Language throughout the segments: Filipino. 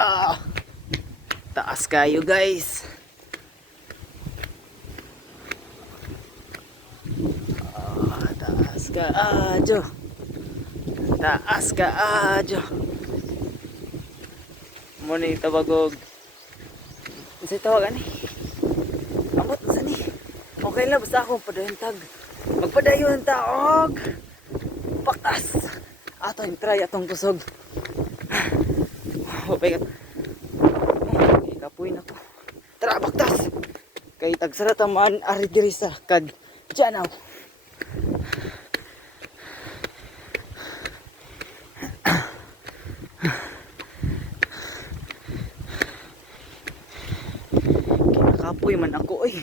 Ah, taas kayo guys. Taas ka adyo. Taas ka adyo. Muna yung tabagog. Kasi tawagan eh. Abot na sani. Okay lang basta ako padayon tag. Magpadayon taog. Paktas. Ato yung try atong kusog. Oh my god. Okay, kapuin ako. Tara baktas. Kay tagsara tamaan ari diri sa kag Janaw. Kinakapoy man ako ay.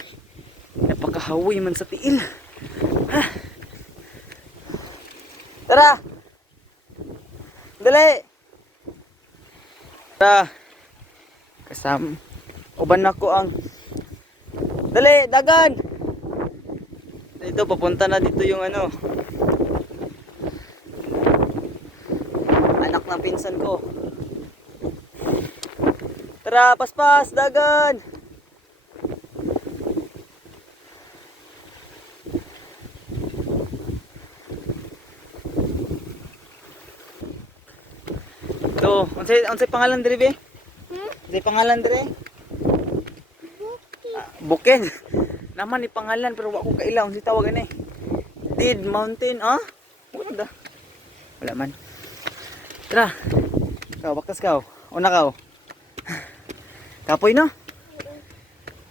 Napakahawi man sa tiil. Ha? Tara! Dali! Tara! Kasam. Uban ako ang dali! Dagan! Dito papunta na dito yung ano anak ng pinsan ko. Tara! Paspas! Dagan! Ito, unsay pangalan diri be? Unsay pangalan diri? Bukid. Naman ni pangalan pero wa ko kaila unsay tawagan eh. Dead Mountain, ah? Wala da. Wala man. Tara. Kau baktas kau. Una kau. Kapoy no?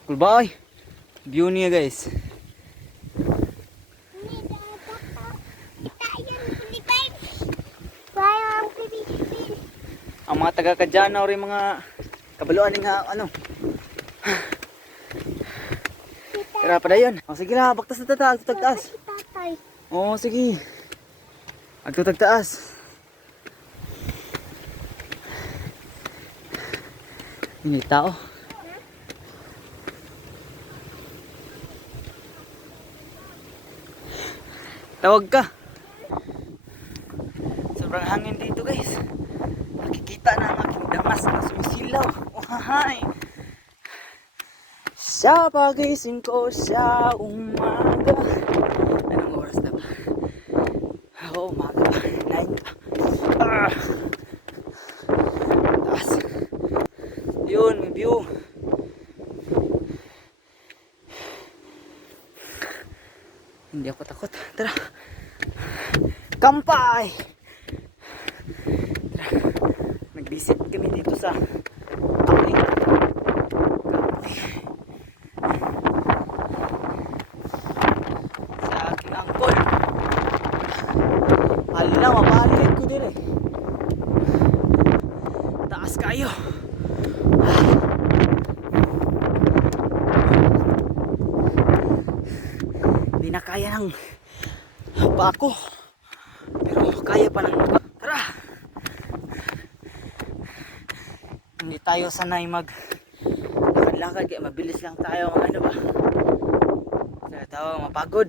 Cool ba oy? View niya guys. Ang mga taga Kajanaw rin mga kabaluan nga ano. Tara pa dayon. O sige na, baktas na tata, agtutagtaas. O sige. Agtutagtaas. Ini tao. Tawag ka. Sobrang hangin dito guys. Nakikita na ang aking damas na sumisilaw. Ohahay. Sa pagising ko sa umaga. Anong oras na ba? Oh, umaga pa. 9 pa. Taas. Yun, may view. Hindi ako takot. Tara. Kampay! Nag-visit kami dito sa aking angkol. Hala, mapalit ko din eh. Taas kayo. Hindi na kaya ng pa ako. Pero kaya pa ng tara. Hindi tayo sanay mag lakad-lakad kaya mabilis lang tayo ano ba. Kaya tayo mapagod.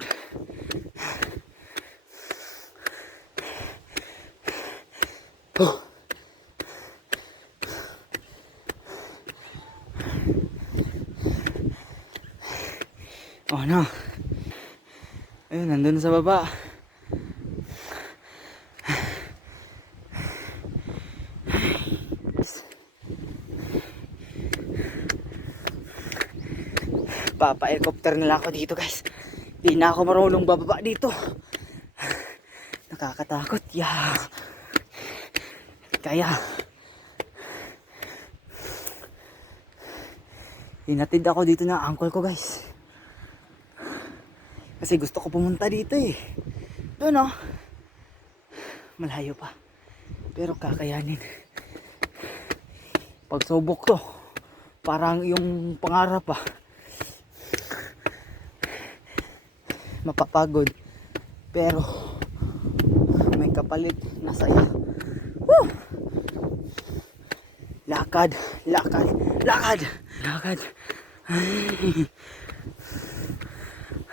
Oh no. Ayun, nandun sa baba. Papa-helicopter nila ako dito guys. Di na ako marunong bababa dito. Nakakatakot. Yeah. Kaya hinatid ako dito ng uncle ko guys. Kasi gusto ko pumunta dito eh. Doon oh. Malayo pa. Pero kakayanin. Pagsubok to. Parang yung pangarap pa. Mapapagod. Pero may kapalit na saya. Woo! Lakad, lakad, lakad, lakad. Ay.